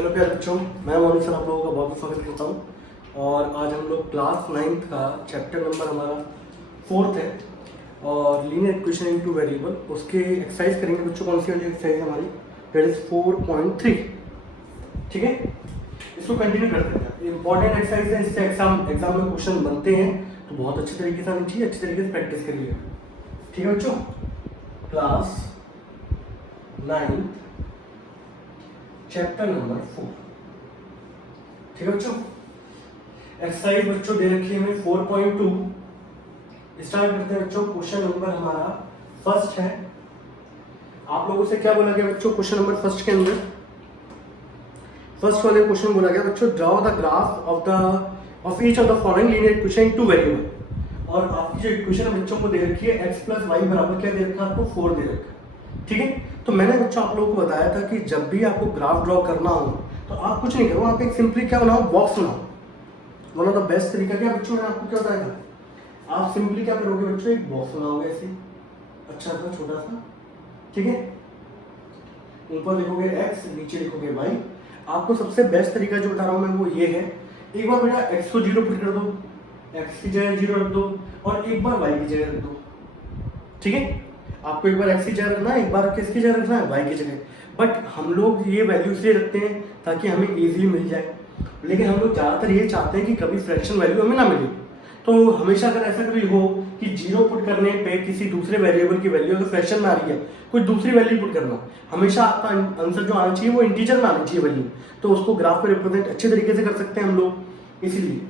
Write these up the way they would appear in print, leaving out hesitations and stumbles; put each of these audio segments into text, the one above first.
Hello प्यारे बच्चों, मैं मोनिक सर आप लोगों का बहुत बहुत स्वागत करता हूँ। और आज हम लोग क्लास 9th का चैप्टर नंबर हमारा 4th है और लीनियर इक्वेशन इनटू वेरिएबल उसके एक्सरसाइज करेंगे बच्चों। कौन सी वाली एक्सरसाइज हमारी? That is 4.3। ठीक है, इसको कंटिन्यू करते हैं। इंपॉर्टेंट एक्सरसाइज है, इससे एग्जाम में क्वेश्चन बनते हैं तो बहुत अच्छे तरीके से आनी चाहिए, अच्छे तरीके से प्रैक्टिस करिए। ठीक है बच्चों, क्लास 9th चैप्टर नंबर 4। ठीक है बच्चों, एक्सरसाइज बच्चों दे रखी है हमें 4.2। स्टार्ट करते हैं बच्चों। क्वेश्चन नंबर हमारा फर्स्ट है। आप लोगों से क्या बोला गया बच्चों क्वेश्चन नंबर फर्स्ट के अंदर? फर्स्ट वाले क्वेश्चन बोला गया बच्चों, draw the graph of each of the following linear equation two variable. और आपकी जो इक्वेशन है बच्चों को दे रखी है x प्लस वाई बराबर क्या दे रखा है आपको? 4 दे रखा है। ठीक है, तो मैंने बच्चों आप लोगों को बताया था कि जब भी आपको ग्राफ ड्रॉ करना हो तो आप कुछ नहीं करो, आप एक सिंपली क्या बनाओ, बॉक्स बनाओ। वन ऑफ द बेस्ट तरीका क्या बच्चों, मैंने आपको क्या बताया था? आप सिंपली क्या करोगे बच्चों, एक बॉक्स बनाओगे ऐसे अच्छा सा छोटा सा। ठीक है, ऊपर लिखोगे x, नीचे लिखोगे y। आपको सबसे बेस्ट तरीका जो बता रहा हूँ मैं वो ये है, एक बार बेटा x को 0 पुट कर दो, x की जगह 0 रख दो और एक बार y की जगह रख दो। ठीक है, आपको एक बार x की जगह रखना है, एक बार किसकी जगह रखना है? y की जगह। बट हम लोग ये वैल्यू इसलिए रखते हैं ताकि हमें इजीली मिल जाए, लेकिन हम लोग ज़्यादातर ये चाहते हैं कि कभी फ्रैक्शन वैल्यू हमें ना मिले। तो हमेशा अगर ऐसा कभी हो कि 0 पुट करने पे किसी दूसरे वेरिएबल की वैल्यू अगर फ्रैक्शन में आ रही है, कोई दूसरी वैल्यू पुट करना, हमेशा आपका आंसर जो आना चाहिए वो इंटीजर में आना चाहिए वैल्यू। तो उसको ग्राफ पे रिप्रेजेंट अच्छे तरीके से कर सकते हैं हम लोग, इसलिए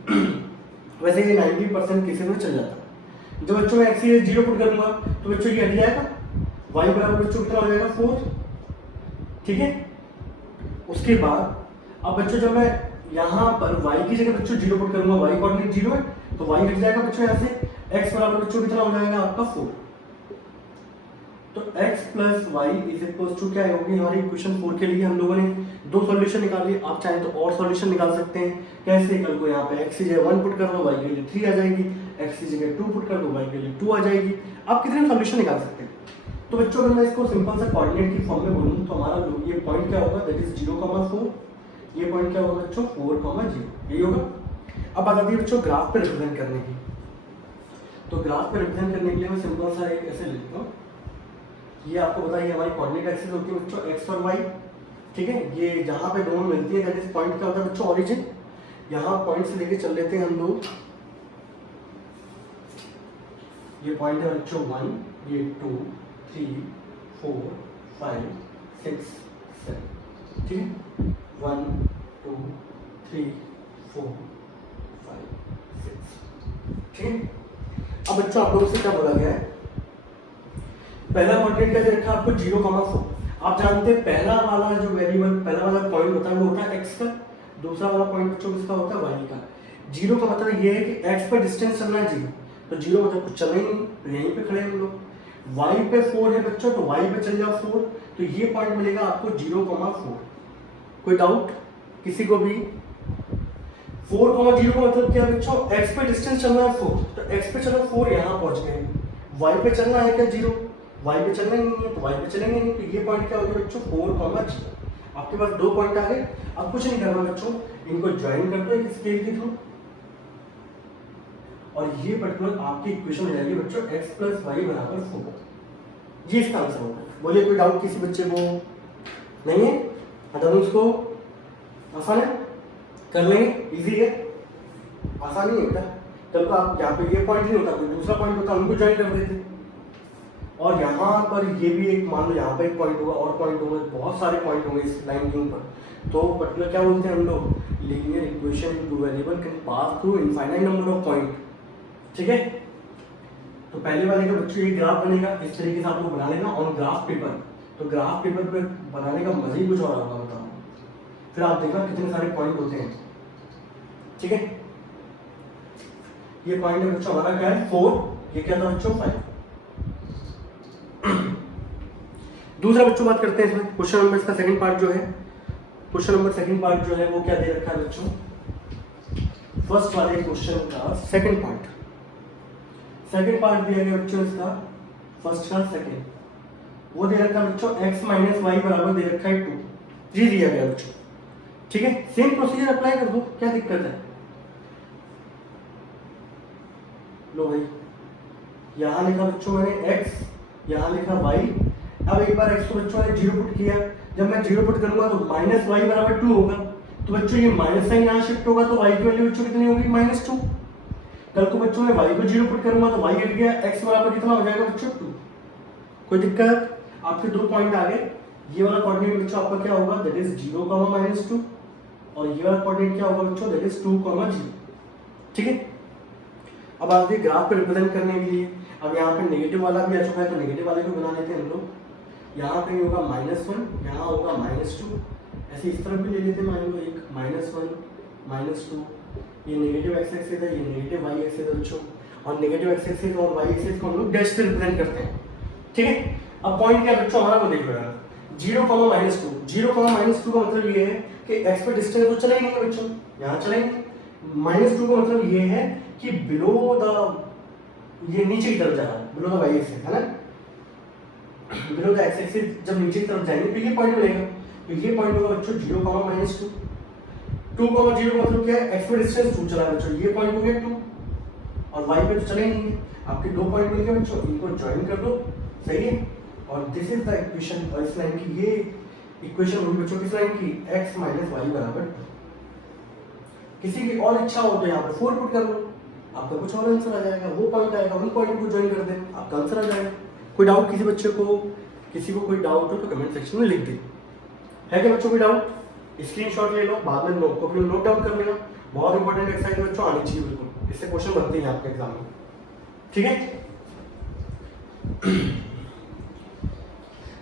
वैसे ये 90% केसेस में चल जाता है। जब बच्चों मैं x 0 पुट करूंगा तो बच्चों ये हट जाएगा, y बराबर बच्चों कितना हो जाएगा? 4। ठीक है, उसके बाद अब बच्चों जब मैं यहाँ पर y की जगह बच्चों 0 पुट करूंगा, y कोऑर्डिनेट 0 है तो y हट जाएगा बच्चों यहाँ से, x बराबर बच्चों कितना हो जाएगा आपका? 4। तो x plus y is equal to क्या होगी हमारी इक्वेशन 4 के लिए? हम लोगों ने दो सॉल्यूशन निकाल लिए, आप चाहें तो और सॉल्यूशन निकाल सकते हैं। कैसे? कल को यहाँ पे x की जगह 1 पुट कर दो, y के लिए 3 आ जाएगी, x की जगह 2 पुट कर दो, y के लिए 2 आ जाएगी। आप कितने सॉल्यूशन निकाल सकते हैं? तो बच्चों अगर मैं इसको सिंपल सा कोऑर्डिनेट की फॉर्म में बोलूँ तो हमारा ये पॉइंट क्या होगा? That is 0,4। ये पॉइंट क्या होगा बच्चों? 4,0, यही होगा। अब बात आती है बच्चों ग्राफ पे रिप्रेजेंट करने की। तो ग्राफ पे रिप्रेजेंट करने के लिए मैं सिंपल सा एक ऐसे लिखता हूँ। ये आपको बताइए हमारी कोऑर्डिनेट एक्सिस होती है बच्चों x और y। ठीक है, ये जहाँ पे दोनों मिलती है दैट इज पॉइंट क्या होता है बच्चों? ओरिजिन। यहाँ पॉइंट से लेके चल लेते हैं हम लोग, ये पॉइंट है बच्चों 1, ये 2, 3, 4, 5, 6, 7। ठीक है, 1, 2, 3, 4, 5, 6। ठीक है, अब बच्चों आप लोगों से क्या बोला गया है? पहला कोऑर्डिनेट क्या दे रखा है आपको? 0,4। आप जानते हैं पहला वाला जो वेरिएबल, पहला वाला पॉइंट होता है वो होता है x का, दूसरा वाला पॉइंट बच्चों किसका होता है? y का। 0 का मतलब ये है कि x पर डिस्टेंस चलना है 0, तो 0 मतलब कुछ चलना ही नहीं, तो यहीं पे खड़े हैं हम लोग। y पे 4 है बच्चों, तो y पे चल जाओ 4, तो ये पॉइंट मिलेगा आपको 0,4। कोई डाउट किसी को भी? 4,0 का मतलब क्या है बच्चों? x पे डिस्टेंस चलना है 4, तो x पे चलो 4 यहाँ पहुंच गए। y पे चलना है क्या? 0, y पे चलना ही नहीं है तो y पे चलेंगे नहीं, तो ये पॉइंट क्या हो गया बच्चों? 4,0। आपके पास दो पॉइंट आ गए। अब कुछ नहीं करना बच्चों, इनको ज्वाइन कर दो एक स्केल के थ्रू और ये पर्टिकुलर आपकी इक्वेशन हो जाएगी बच्चों x प्लस वाई बराबर 4। ये इसका आंसर होगा। बोलिए कोई डाउट किसी बच्चे को? नहीं है? अदर उसको आसान है, कर लेंगे, इजी है, आसान ही होता है। कल को आप यहाँ पे ये पॉइंट नहीं होता, कोई दूसरा पॉइंट होता, उनको ज्वाइन कर देते। और यहाँ पर ये भी एक मान लो यहाँ पे एक पॉइंट होगा और पॉइंट होंगे, बहुत सारे पॉइंट होंगे इस लाइन के ऊपर, तो पर्टिकुलर क्या बोलते हैं हम लोग? Linear equation into variable can pass through infinite number of point. ठीक है, तो पहले वाले का बच्चों ये ग्राफ बनेगा, इस तरीके से आप लोग बना लेना ऑन ग्राफ पेपर। तो ग्राफ पेपर पे बनाने का मजा ही कुछ और होगा, बताओ। फिर आप देखना कितने सारे पॉइंट होते हैं। ठीक है, ये पॉइंट है बच्चों हमारा क्या है? 4। ये क्या था बच्चों? 5। दूसरा बच्चों बात करते हैं इसमें क्वेश्चन नंबर इसका सेकंड पार्ट जो है, क्वेश्चन नंबर सेकंड पार्ट जो है वो क्या दे रखा है बच्चों? फर्स्ट वाले क्वेश्चन का सेकंड पार्ट। सेकंड पार्ट दिया गया बच्चों इसका फर्स्ट का सेकंड, वो दे रखा है बच्चों x माइनस वाई बराबर दे रखा है 2। जी दिया गया बच्चों। ठीक है, सेम प्रोसीजर अप्लाई कर दो, क्या दिक्कत है। लो भाई, यहाँ लिखा बच्चों मैंने x, यहाँ लिखा y। अब एक बार x को बच्चों मैंने 0 पुट किया, जब मैं 0 पुट करूंगा तो माइनस वाई बराबर 2 होगा, तो बच्चों ये माइनस साइन यहाँ शिफ्ट होगा, तो y की वैल्यू बच्चों कितनी होगी, -2। कल को बच्चों मैं y को 0 पुट करूंगा तो y हट गया, x बराबर कितना हो जाएगा बच्चों 2। कोई दिक्कत, आपके 2 पॉइंट आ गए। ये वाला कोऑर्डिनेट बच्चों आपका क्या होगा, दैट इज 0, -2, और ये वाला कोऑर्डिनेट क्या होगा बच्चों, दैट इज 2, 0। ठीक है, अब आगे ग्राफ को रिप्रेजेंट करने के लिए, अब यहाँ पे नेगेटिव वाला भी आ चुका है, तो नेगेटिव वाले को बना लेते हैं हम लोग। यहाँ पे होगा -1, यहाँ होगा -2, ऐसे इस तरफ भी ले लेते हैं, मान लो एक -1 -2, ये नेगेटिव एक्स एक्सिस है, ये नेगेटिव वाई एक्सिस है बच्चों, और नेगेटिव एक्स एक्सिस और वाई एक्सिस को हम लोग डैश से रिप्रेजेंट करते हैं। ठीक है, अब पॉइंट क्या है बच्चों हमारा, वो देख लो यार, 0, -2, 0, -2 का मतलब ये है कि x पे डिस्टेंस तो चला ही नहीं है बच्चों, यहाँ चला ही नहीं। -2 का मतलब ये है कि बिलो द, ये नीचे की तरफ जा रहा है, बिलो द वाई एक्सिस है ना, बिलो द एक्स एक्सिस जब नीचे की तरफ जाएंगे तो ये पॉइंट मिलेगा, तो ये पॉइंट होगा बच्चों 0, -2। 2, 0 का मतलब क्या है, x पे डिस्टेंस 2 चला है बच्चों, ये पॉइंट हो गया 2, और y पे तो चले ही नहीं है। आपके 2 पॉइंट मिल गए बच्चों, इनको ज्वाइन कर दो, सही है। और दिस इज द इक्वेशन, और इस लाइन की ये इक्वेशन होगी बच्चों किस लाइन की, x - y बराबर 2। किसी की और इच्छा हो तो यहाँ पे 4 पुट कर लो, आपका कुछ और आंसर आ जाएगा, वो पॉइंट आएगा, उन पॉइंट को ज्वाइन कर दें, आपका आंसर आ जाएगा। कोई डाउट किसी बच्चे को, किसी को कोई डाउट हो तो कमेंट सेक्शन में लिख दे। है क्या बच्चों कोई डाउट, स्क्रीनशॉट ले लो, बाद में नोट कॉपी में नोट डाउन कर लेना। बहुत इंपॉर्टेंट एक्सरसाइज बच्चों आनी चाहिए बिल्कुल, इससे क्वेश्चन बनते हैं आपके एग्जाम में। ठीक है,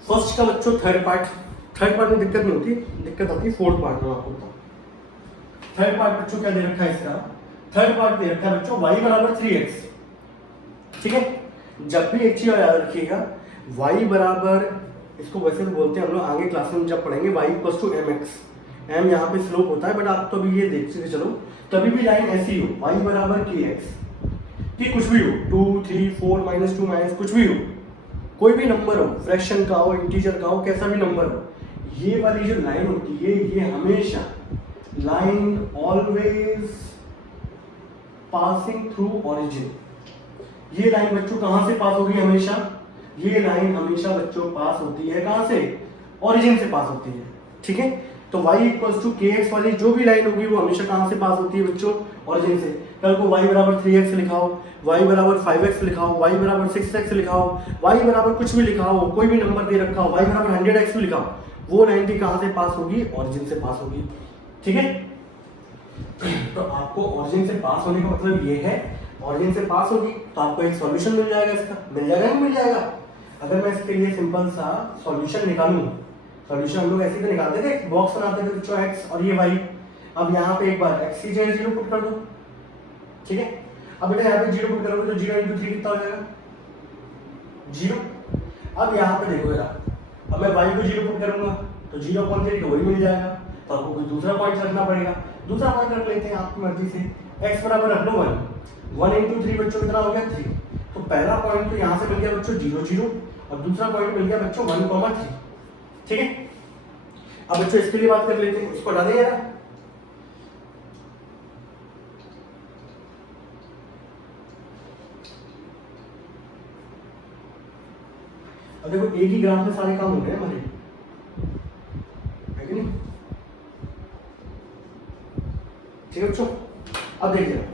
फर्स्ट का बच्चों थर्ड पार्ट में दिक्कत नहीं होती, दिक्कत आती है फोर्थ पार्ट में। आपको थर्ड पार्ट बच्चों क्या दे रखा है इसका, थर्ड पार्ट दे रखा है बच्चों y बराबर 3x। ठीक है, जब भी एक चीज याद रखिएगा, y बराबर, इसको वैसे तो बोलते हैं हम लोग आगे क्लास में जब पढ़ेंगे, y = mx, m यहाँ पे स्लोप होता है, बट आप तो अभी ये देख के चलो, कभी भी लाइन ऐसी हो, y बराबर kx, कि कुछ भी हो, 2, 3, 4, -2, कुछ भी हो, कोई भी नंबर हो, फ्रैक्शन का हो, इंटीजर का हो, कैसा भी नंबर हो, ये वाली जो लाइन होती है, ये हमेशा line always passing through origin. ये लाइन बच्चों कहां से पास होगी, हमेशा ये लाइन हमेशा बच्चों पास होती है कहां से, ओरिजिन से पास होती है। ठीक है, तो y = kx वाली जो भी लाइन होगी वो हमेशा कहां से पास होती है बच्चों, ओरिजिन से। कल को y बराबर 3x लिखाओ, y बराबर 5x लिखाओ, y बराबर 6x लिखाओ, y बराबर कुछ भी लिखाओ, कोई भी नंबर दे रखा हो, y बराबर 100x भी लिखाओ, वो लाइन भी कहां से पास होगी, ओरिजिन से पास होगी। ठीक है, तो आपको ओरिजिन से पास होने का मतलब ये है, ओरिजिन से पास होगी तो आपको एक सॉल्यूशन मिल जाएगा, इसका मिल जाएगा नहीं मिल जाएगा। अगर मैं इसके लिए सिंपल सा सॉल्यूशन निकालूं, सॉल्यूशन हम लोग ऐसे ही निकालते थे, बॉक्स बनाते थे बच्चों x और ये y। अब यहाँ पे एक बार x की जगह 0 पुट कर दो। ठीक है, अब बेटा यहाँ पे 0 पुट करोगे तो 0 × 3 कितना हो जाएगा, 0। अब यहाँ पे देखो यार, अब मैं y को 0 पुट करूंगा तो 0.3 तो वही मिल जाएगा, तो आपको कोई दूसरा पॉइंट रखना पड़ेगा, दूसरा पॉइंट रख लेते हैं आपकी मर्जी से। x बराबर रख लो 1 × 3 बच्चों कितना हो गया 3। तो पहला पॉइंट तो यहाँ से मिल गया बच्चों 0, 0, और दूसरा पॉइंट मिल गया बच्चों 1,3। ठीक है, अब बच्चों इसके लिए बात कर लेते हैं, इसको हटा दें यार। अब देखो एक ही ग्राफ में सारे काम हो गए हमारे, है कि नहीं। ठीक है बच्चों, अब देखिए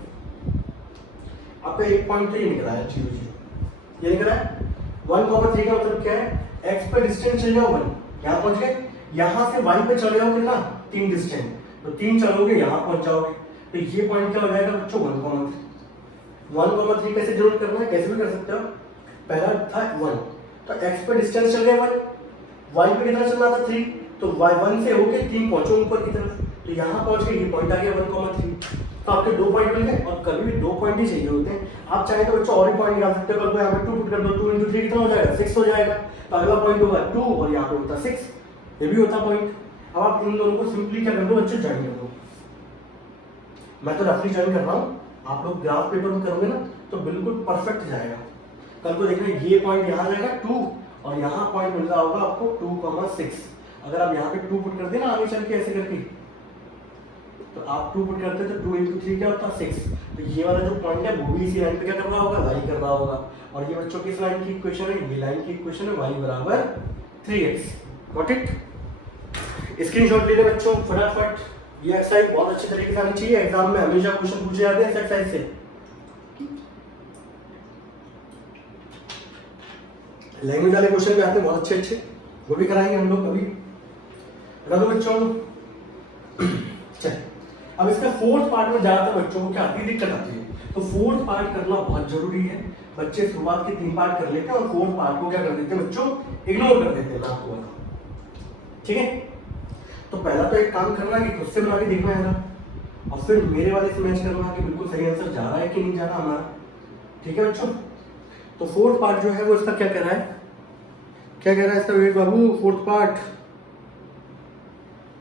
आपका एक पॉइंट तो ये निकला है 0, 0, ये निकला है। 1,3 का मतलब क्या है, x पे डिस्टेंस चल जाओ 1, यहाँ पहुंच गए, यहाँ से y पे चले जाओगे ना 3 डिस्टेंस, तो 3 चलोगे यहाँ पहुंच जाओगे, तो ये पॉइंट क्या हो जाएगा बच्चों 1,3। 1,3 कैसे जनरेट करना है, कैसे भी कर सकते हो। पहला था 1, तो x पे डिस्टेंस चल गए 1, y पे कितना चलना था 3, तो y 1 से होके 3 पहुंचो ऊपर की तरफ, तो यहाँ पहुंच गए, ये पॉइंट आ गया 1,3। तो आपके 2 पॉइंट मिल गए, और कभी भी 2 पॉइंट ही चाहिए होते हैं। आप चाहे तो बच्चों और भी पॉइंट निकाल सकते हो, कल यहाँ पे 2 पुट कर दो, 2 × 3 कितना हो जाएगा 6 हो जाएगा, तो अगला पॉइंट होगा 2 और यहाँ पे होता 6, ये भी होता पॉइंट। अब आप इन दोनों को सिंपली क्या कर दो बच्चों, ज्वाइन कर दो। मैं तो रफली ज्वाइन कर रहा हूँ, आप लोग ग्राफ पेपर में करोगे ना तो बिल्कुल परफेक्ट जाएगा। कल को देखना ये पॉइंट यहाँ जाएगा 2, और यहाँ पॉइंट मिल रहा होगा आपको 2,6। अगर आप यहाँ पे 2 पुट कर देना आगे चल के ऐसे करके, तो आप 2 पुट करते तो 2 इंटू 3 क्या होता है 6। तो ये वाला जो पॉइंट है वो भी इसी लाइन पे क्या कर रहा होगा, लाई कर रहा होगा। और ये बच्चों किस लाइन की इक्वेशन है, ये लाइन की इक्वेशन है y बराबर 3x। Got it. स्क्रीनशॉट ले ले बच्चों फटाफट। ये एक्सरसाइज बहुत अच्छे तरीके से आनी चाहिए, एग्जाम में हमेशा क्वेश्चन पूछे जाते हैं इस एक्सरसाइज से। लैंग्वेज वाले क्वेश्चन भी आते हैं बहुत अच्छे अच्छे, वो भी कराएंगे हम लोग कभी। रखो बच्चों। चल अब इसका फोर्थ पार्ट में ज्यादातर बच्चों को क्या आती है, दिक्कत आती है। तो फोर्थ पार्ट करना बहुत जरूरी है। बच्चे शुरुआत के 3 पार्ट कर लेते हैं और फोर्थ पार्ट को क्या कर देते हैं बच्चों, इग्नोर कर देते हैं। आपको बताओ, ठीक है। तो पहला तो एक काम करना कि खुद से बना के देखना है ना, और फिर मेरे वाले से मैच करना कि बिल्कुल सही आंसर जा रहा है कि नहीं जा रहा हमारा, ठीक है बच्चों। तो फोर्थ पार्ट जो है वो इसका क्या कह रहा है, क्या कह रहा है इसका वेट बाबू।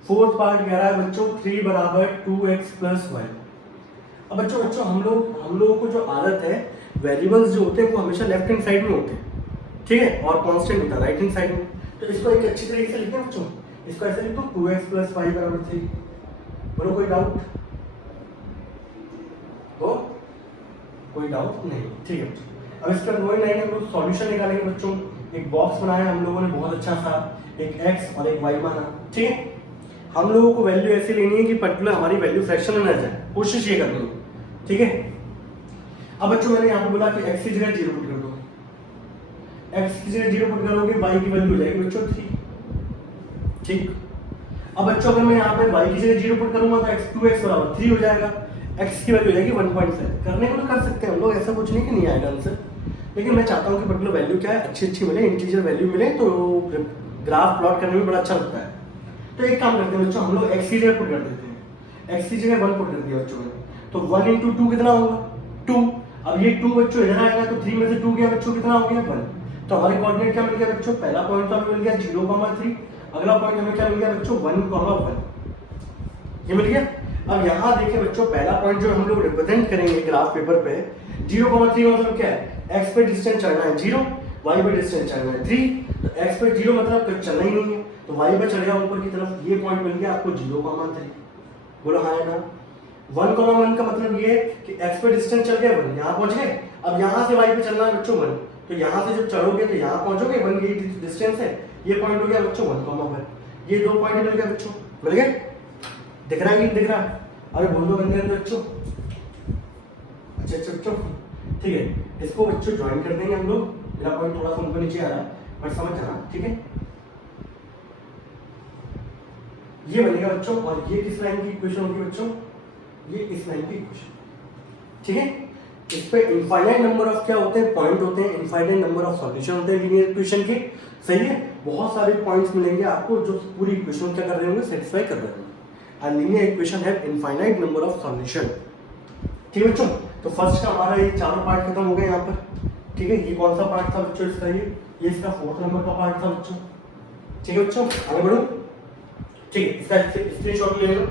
फोर्थ पार्ट कह रहा है बच्चों 3 बराबर 2x प्लस 1। अब बच्चों हम लोगों को जो आदत है, वेरिएबल्स जो होते हैं वो हमेशा लेफ्ट हैंड साइड में होते हैं, ठीक है, और कांस्टेंट होता है राइट हैंड साइड में। तो इसको एक अच्छी तरीके से लिखते हैं बच्चों, इसको ऐसे लिख दो 2x प्लस 5 बराबर 3। बोलो कोई डाउट हो, कोई डाउट नहीं, ठीक है बच्चों। अब इसका वही लाइन हम लोग सॉल्यूशन निकालेंगे बच्चों। एक बॉक्स बनाया हम लोगों ने बहुत अच्छा सा, एक x और एक y माना, ठीक है। हम लोगों को वैल्यू ऐसी लेनी है कि पर्टिकुलर हमारी वैल्यू फ्रैक्शन में न जाए, कोशिश ये करनी है, ठीक है। अब बच्चों मैंने यहाँ पे बोला कि x की जगह 0 पुट कर दो, x की जगह 0 पुट करोगे y की वैल्यू हो जाएगी बच्चों 3, ठीक। अब बच्चों अगर मैं यहाँ पे y की जगह 0 पुट करूंगा तो x बराबर 3 हो जाएगा, x की वैल्यू हो जाएगी 1.5। करने को तो कर सकते हैं हम लोग, ऐसा कुछ नहीं कि नहीं आएगा आंसर, लेकिन मैं चाहता हूँ कि पर्टिकुलर वैल्यू क्या है अच्छी मिले, इंटीजर वैल्यू मिले, तो ग्राफ प्लॉट करने में बड़ा अच्छा लगता है। तो एक काम करते हैं बच्चों, हम लोग x की जगह पुट कर देते हैं, x की जगह 1 पुट कर दिया बच्चों ने, तो 1 इंटू 2 कितना होगा 2। अब ये 2 बच्चों इधर आएगा तो 3 में से 2 गया बच्चों, कितना हो गया 1। तो हमारे कोऑर्डिनेट क्या मिल गया बच्चों, पहला पॉइंट तो हमें मिल गया 0,3, अगला पॉइंट हमें क्या मिल गया बच्चों 1,1, ये मिल गया। अब यहाँ देखिए बच्चों, पहला पॉइंट जो हम लोग रिप्रेजेंट करेंगे ग्राफ पेपर पे 0,3 मतलब क्या है, x पे डिस्टेंस चढ़ना है 0, y पे डिस्टेंस चढ़ना है 3। तो x पे 0 मतलब कुछ चलना ही नहीं है, तो y पे चढ़ गया ऊपर की तरफ, ये पॉइंट मिल गया आपको 0,3। बोलो हाँ या ना। 1,1 का मतलब ये है कि x पे डिस्टेंस चल गया 1, यहाँ पहुंच गए। अब यहाँ से y पे चलना है बच्चों 1, तो यहाँ से जब चढ़ोगे तो यहाँ पहुंचोगे 1, ये डिस्टेंस है, ये पॉइंट हो गया बच्चों 1,1। ये 2 पॉइंट मिल गए बच्चों, मिल गए, दिख रहा है कि दिख रहा है, अरे बोल दो बंदे बच्चों। अच्छा बच्चों ठीक है, इसको बच्चों ज्वाइन कर देंगे हम लोग। मेरा पॉइंट थोड़ा सा ऊपर नीचे आ रहा है बट समझ जाना, ठीक है। ये बनेगा बच्चों, और ये किस लाइन की इक्वेशन होगी बच्चों, ये इस लाइन की इक्वेशन, ठीक है। इस पे इनफाइनाइट नंबर ऑफ क्या होते हैं, पॉइंट होते हैं, इनफाइनाइट नंबर ऑफ सॉल्यूशन होते हैं लीनियर इक्वेशन के, सही है। बहुत सारे पॉइंट्स मिलेंगे आपको जो पूरी इक्वेशन क्या कर रहे होंगे, सेटिस्फाई कर रहे होंगे। And linear equation have infinite number of solution, ठीक है बच्चों। तो फर्स्ट का हमारा ये चारों पार्ट खत्म हो गए यहाँ पर, ठीक है। ये कौन सा पार्ट था बच्चों इसका, ये इसका 4th नंबर का पार्ट था बच्चों, ठीक है बच्चों। आगे बढ़ो, ठीक है, इसका स्क्रीनशॉट ले लो,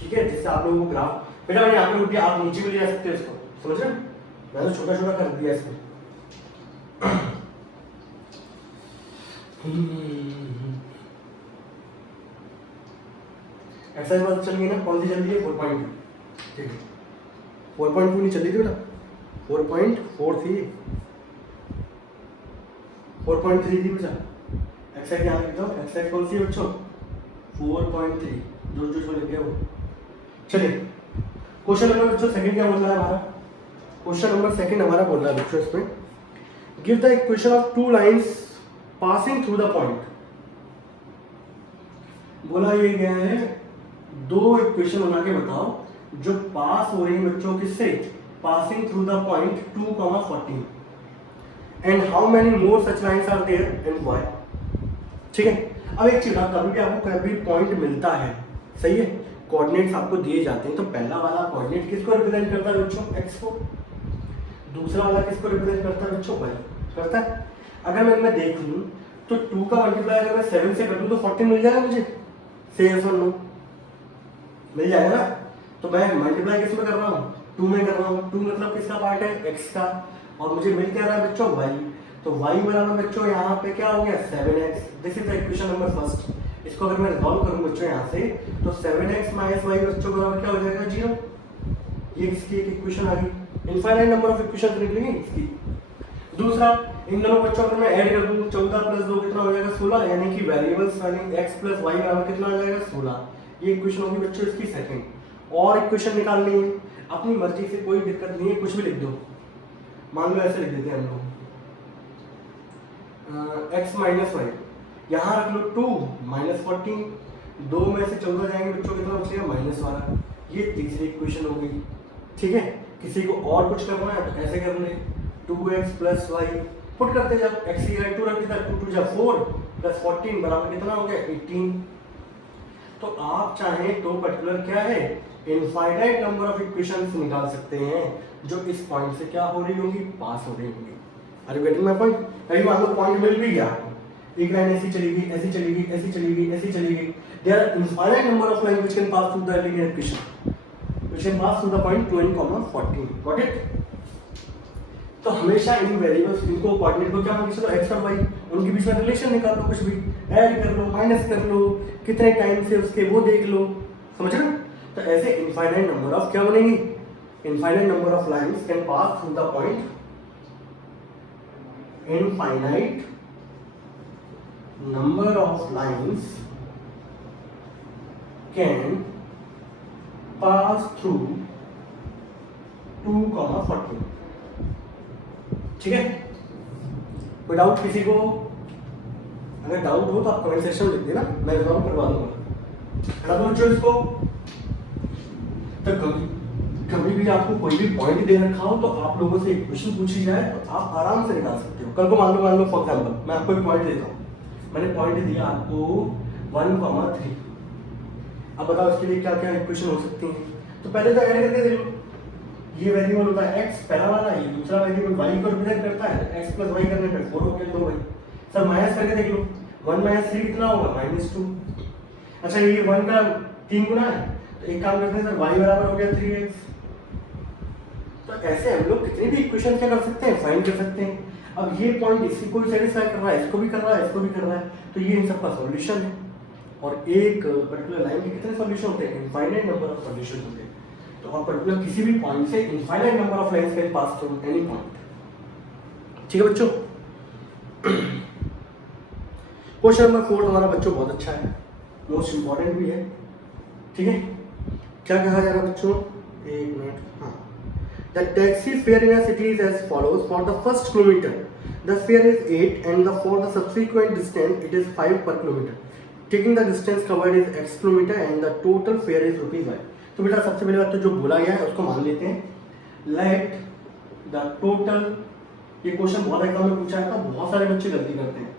ठीक है, जिससे आप लोगों को ग्राफ, बेटा मैंने यहाँ पे रुपया आप नीचे भी ले जा सकते हो इसको, समझ रहे, मैंने छोटा छोटा कर दिया इसमें। एक्सरसाइज बात चल गई ना, कौन सी चल रही है 4.2, ठीक है। 4.2 नहीं चल रही थी बेटा, 4.4 थी, 4.3 थी बच्चा। एक्सरसाइज यहाँ लिख दो, एक्सरसाइज कौन सी है बच्चों 4.3, जो जो लिख गया वो। चलिए क्वेश्चन नंबर बच्चों सेकंड क्या बोल रहा है हमारा, क्वेश्चन नंबर सेकंड हमारा बोल रहा है बच्चों इसमें, give the equation of 2 lines passing through the point. बोला ये गया है 2 इक्वेशन बना के बताओ जो पास हो रही है बच्चों किससे, passing through the point 2,14 and how many more such lines are there and why, ठीक है। अब एक चीज, कभी भी आपको कभी पॉइंट मिलता है, सही है, कोऑर्डिनेट्स आपको दिए जाते हैं, तो पहला वाला कोऑर्डिनेट किसको रिप्रेजेंट करता है बच्चों, x को, दूसरा वाला किसको रिप्रेजेंट करता है बच्चों, y करता है। अगर मैं देख लूं तो 2 का मल्टीप्लाई अगर मैं 7 से कर दूं तो 14 मिल जाएगा मुझे, से yes or no, मिल जाएगा ना। तो मैं मल्टीप्लाई किस में कर रहा हूँ, 2 में कर रहा हूँ, 2 मतलब किसका पार्ट है, x का, और मुझे मिल क्या रहा है बच्चों y, तो y बराबर बच्चों यहाँ पे क्या हो गया 7x। This is the equation number first. इसको अगर मैं रिजॉल्व करूँ बच्चों यहाँ से, तो 7x माइनस वाई बच्चों बराबर क्या हो जाएगा 0। ये इसकी एक इक्वेशन आ गई। इनफाइनाइट नंबर ऑफ इक्वेशन निकलेंगे इसकी। दूसरा, इन दोनों बच्चों को मैं ऐड कर दूं, 14 प्लस 2 कितना हो जाएगा 16, यानी कि वेरिएबल्स वाली x प्लस वाई बराबर कितना हो जाएगा 16। ये इक्वेशन होगी बच्चों इसकी सेकंड। और इक्वेशन निकालनी है, अपनी मर्जी से, कोई दिक्कत नहीं है, कुछ भी लिख दो। मान लो ऐसे लिख देते हैं हम लोग, x माइनस वाई, यहाँ रख लो 2 माइनस 14, 2 में से 14 जाएंगे बच्चों कितना बचेगा -12। ये तीसरी इक्वेशन हो गई। ठीक है, किसी को और कुछ करना है तो ऐसे कर ले, 2x प्लस वाई पुट करते जाओ, x की जगह 2 रख देता, 2 2 जा 4 प्लस 14 बराबर कितना हो गया 18। तो आप चाहें तो पर्टिकुलर क्या है, इनफाइनाइट नंबर ऑफ इक्वेशंस निकाल सकते हैं जो इस पॉइंट से क्या हो रही होंगी, पास हो रही होंगी। Are you getting my point? अभी मान लो पॉइंट मिल भी गया, एक लाइन ऐसी चली गई, ऐसी चली गई, ऐसी चली गई, ऐसी चली गई। There are infinite number of line which can pass through the linear equation, which can pass through the point 2 and 14। Got it? तो हमेशा इन वेरिएबल्स, इनको कोऑर्डिनेट को क्या मान के चलो x और y, उनके बीच में रिलेशन निकाल लो, कुछ भी ऐड कर लो, माइनस कर लो, कितने टाइम से उसके वो देख लो। समझ रहे हो? तो ऐसे इनफाइनाइट नंबर ऑफ क्या बनेंगी, infinite number of lines can pass through the point, infinite number of lines can pass through 2, 14। ठीक है, कोई डाउट किसी को? अगर डाउट हो तो आप कमेंट सेक्शन में लिख देना, मैं रिजॉल्व करवा दूंगा। है ना बच्चों? इसको तो कभी भी आपको कोई भी पॉइंट दे रखा हो तो आप लोगों से एक क्वेश्चन पूछी जाए तो आप आराम से निकाल सकते हो। कल को मान लो फॉर एग्जाम्पल मैं आपको एक पॉइंट देता हूँ, मैंने पॉइंट दिया आपको 1, 3। अब बताओ इसके लिए क्या क्या इक्वेशन हो सकती हैं। तो पहले तो ऐड करके देख लो, ये वेरिएबल होता है x पहला वाला, ये दूसरा वेरिएबल y को रिप्रेजेंट करता है, x प्लस वाई करने पे 4 हो गया 2 भाई। सर माइनस करके देख लो, 1 - 3 कितना होगा -2। अच्छा ये 1 का 3 गुना है, तो एक काम करते हैं सर y बराबर हो गया 3x। तो ऐसे हम लोग कितनी भी इक्वेशन क्या कर सकते हैं, फाइंड कर सकते हैं। अब ये पॉइंट इसी को सेटिस्फाई कर रहा है, इसको भी कर रहा है, इसको भी कर रहा है, तो ये इन सब का सॉल्यूशन है। और एक पर्टिकुलर लाइन के कितने सॉल्यूशन होते हैं, इनफाइनाइट नंबर ऑफ सॉल्यूशन होते हैं। तो आप पर्टिकुलर किसी भी पॉइंट से infinite number of lines can pass through any point. ठीक है बच्चों? क्वेश्चन नंबर 4 हमारा बच्चों बहुत अच्छा है, मोस्ट इंपॉर्टेंट भी है। ठीक है, क्या कहा जाएगा बच्चों, एक मिनट। हाँ, the taxi fare in a city is as follows: for the first kilometer the fare is 8 and for the subsequent distance it is 5 per kilometer, taking the distance covered is x kilometer and the total fare is ₹5। तो बेटा सबसे पहले बात तो जो बोला गया है उसको मान लेते हैं, let the total, ये क्वेश्चन बहुत एग्जाम में पूछा है, तो बहुत सारे बच्चे गलती करते हैं,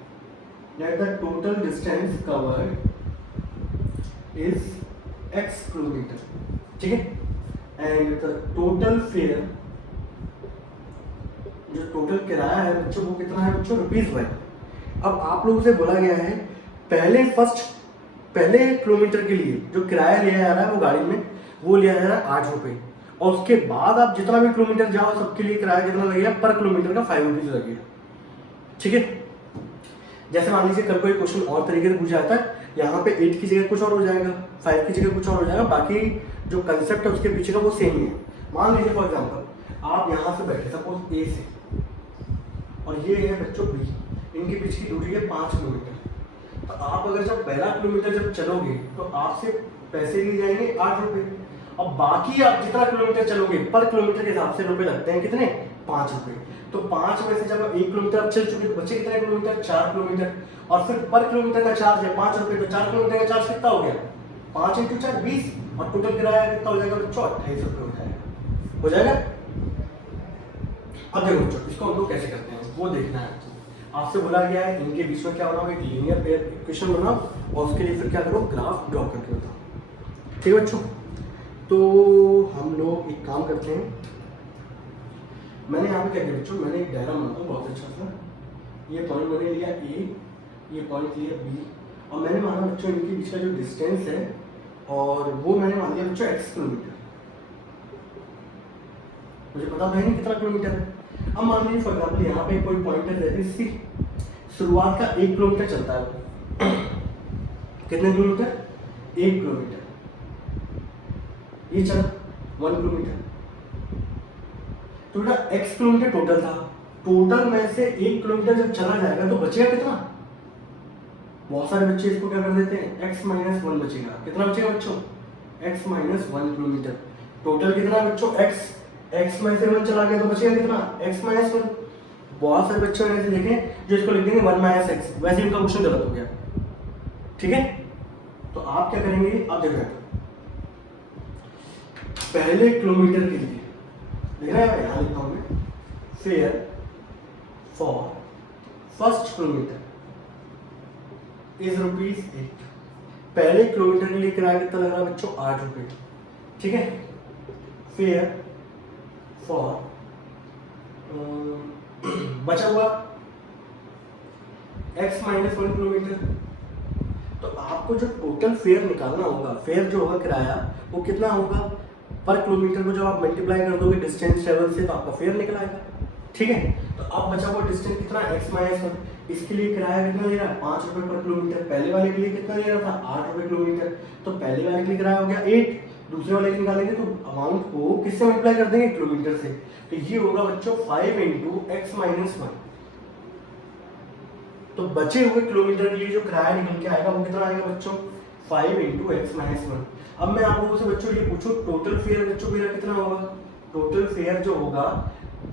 let the total distance covered is x kilometer। ठीक है, एंड द टोटल फेयर, जो टोटल किराया है बच्चों वो कितना है बच्चों, ₹5। अब आप लोगों से बोला गया है पहले किलोमीटर के लिए जो किराया लिया जा रहा है वो गाड़ी में वो लिया जा रहा है ₹8, और उसके बाद आप जितना भी किलोमीटर जाओ सबके लिए किराया कितना लगेगा, पर किलोमीटर का ₹5 लगेगा। ठीक है, जैसे मान लीजिए कल कोई क्वेश्चन और तरीके से पूछा जाता है, यहाँ पे 8 की जगह कुछ और हो जाएगा, 5 की जगह कुछ और हो जाएगा, बाकी जो कंसेप्ट है उसके पीछे का वो सेम ही है। मान लीजिए फॉर एग्जांपल आप यहाँ से बैठे सपोज ए से, और ये है बच्चों बी, इनके बीच की दूरी है 5 किलोमीटर। तो आप अगर जब पहला किलोमीटर जब चलोगे तो आपसे पैसे लिए जाएंगे ₹8, और बाकी आप जितना किलोमीटर चलोगे पर किलोमीटर के हिसाब से रुपए लगते हैं, कितने, ₹5। तो 5 में से जब 1 किलोमीटर आप चल चुके तो बचे कितने किलोमीटर, 4 किलोमीटर, और फिर पर किलोमीटर का चार्ज है ₹5, तो 4 किलोमीटर का चार्ज कितना हो गया, 5 × 4 20, और टोटल किराया कितना हो जाएगा बच्चों, ₹28 हो जाएगा। अब देखो बच्चों इसको हम लोग कैसे करते हैं वो देखना है। आपसे बोला गया है इनके बीच में क्या बनाओ, एक लीनियर पेयर इक्वेशन बनाओ, और उसके लिए फिर क्या करो, ग्राफ ड्रॉ करके बताओ। ठीक है बच्चों, तो हम लोग एक काम करते हैं, मैंने यहाँ पे क्या किया बच्चों, मैंने एक डायग्राम बनाता हूँ बहुत अच्छा सा। ये पॉइंट मैंने लिया ए, ये पॉइंट लिया बी, और मैंने माना बच्चों इनके बीच का जो डिस्टेंस है और वो मैंने मान लिया बच्चों x किलोमीटर। मुझे पता तो है नहीं कितना किलोमीटर है। अब मान लीजिए फॉर एग्जाम्पल यहाँ पे कोई पॉइंट है जैसे सी, शुरुआत का 1 किलोमीटर चलता है, कितने किलोमीटर? 1 किलोमीटर। ये चला 1 किलोमीटर। तो बेटा x किलोमीटर टोटल था, टोटल में से 1 किलोमीटर जब चला जाएगा तो बचेगा कितना? बहुत सारे बच्चे इसको क्या कर देते हैं, x माइनस 1 बचेगा। कितना बचेगा बच्चों? x minus 1 kilometre. टोटल कितना बच्चों? x में से 1 चला गया तो बचेगा कितना? x minus 1। बहुत सारे बच्चों ने ऐसे देखे जो इसको लिख देंगे 1 माइनस x, वैसे इनका क्वेश्चन गलत हो गया। ठीक है, तो आप क्या करेंगे, आप देखो पहले किलोमीटर के लिए देख रहे हैं, यहाँ लिखता हूँ मैं, fair for first kilometre is ₹8। पहले किलोमीटर के लिए किराया कितना लग रहा है बच्चों? 8 रुपये। ठीक है, फेयर फॉर बचा हुआ x माइनस 1 किलोमीटर। तो आपको जो टोटल फेयर निकालना होगा, फेयर जो होगा किराया, वो कितना होगा पर किलोमीटर को जब आप मल्टीप्लाई कर दोगे डिस्टेंस ट्रेवल से तो आपका फेयर निकल आएगा। ठीक है, तो अब बचा हुआ डिस्टेंस कितना? x minus 1। इसके लिए किराया कितना ले रहा है? 5 रुपये पर किलोमीटर। पहले वाले के लिए कितना ले रहा था? 8 रुपये किलोमीटर। तो पहले वाले के लिए किराया हो गया 8, दूसरे वाले के निकालेंगे तो अमाउंट को किससे मल्टीप्लाई कर देंगे? किलोमीटर से। तो ये होगा बच्चों 5 इंटू x माइनस 1। तो बचे हुए किलोमीटर के लिए जो किराया निकल के आएगा वो कितना आएगा बच्चों? 5 इंटू एक्स माइनस 1। अब मैं आप लोगों से बच्चों ये पूछूं टोटल फेयर बच्चों मेरा कितना होगा? टोटल फेयर जो होगा,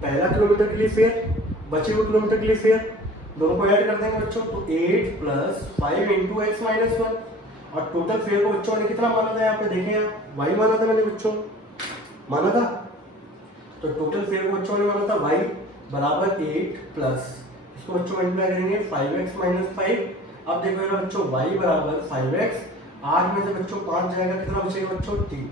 पहला किलोमीटर के लिए फेयर, बचे हुए किलोमीटर के लिए फेयर, दोनों को ऐड कर देंगे बच्चों, तो 8 प्लस 5 इंटू एक्स माइनस 1। और टोटल फेयर को बच्चों ने कितना माना था? यहाँ पे देखें आप, वाई माना था मैंने बच्चों, माना था। तो टोटल फेयर को बच्चों ने माना था वाई बराबर 8 प्लस, इसको बच्चों मल्टीप्लाई करेंगे 5x माइनस 5। अब देखो ना बच्चों y बराबर 5x, 8 में से बच्चों 5 जाएगा, कितना बचेगा बच्चों? 3।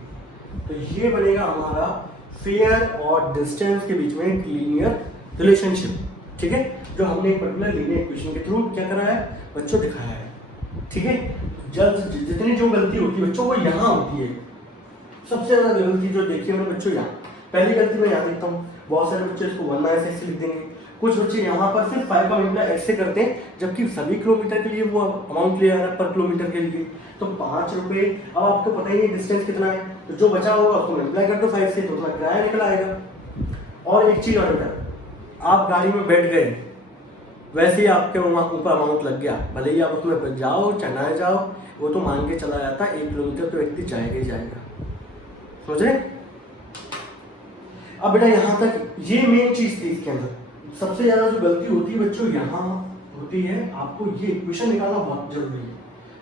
तो ये बनेगा हमारा फेयर और डिस्टेंस के बीच में एक लीनियर रिलेशनशिप। ठीक है, जो हमने एक पर्टिकुलर लीनियर इक्वेशन के थ्रू क्या करा है बच्चों, दिखाया है। ठीक है, जब जितनी जो गलती होती है बच्चों वो यहाँ होती है, सबसे ज्यादा गलती जो देखी है बच्चों यहाँ। पहली गलती मैं यहाँ देखता हूँ, बहुत सारे बच्चे इसको 1 माइनस एक्स लिख देंगे, कुछ बच्चे यहाँ पर सिर्फ 5 का मल्टीप्लाई एक्स से करते हैं, जबकि सभी किलोमीटर के लिए वो अमाउंट ले आ रहा है पर किलोमीटर के लिए। तो 5 रुपये, अब आपको पता ही है डिस्टेंस कितना है, तो जो बचा होगा उसको मल्टीप्लाई कर दो 5 से, तो उतना किराया निकल आएगा। और एक चीज और बेटा, आप गाड़ी में बैठ गए, वैसे ही आपके ऊपर अमाउंट लग गया, भले ही आप उसमें जाओ चाहे ना जाओ, वो तो मान के चला जाता है 1 किलोमीटर तो व्यक्ति जाएगा ही जाएगा। समझ रहे? अब बेटा यहाँ तक ये मेन चीज थी। इसके अंदर सबसे ज्यादा जो गलती होती है बच्चों यहाँ होती है, आपको ये इक्वेशन निकालना बहुत जरूरी है।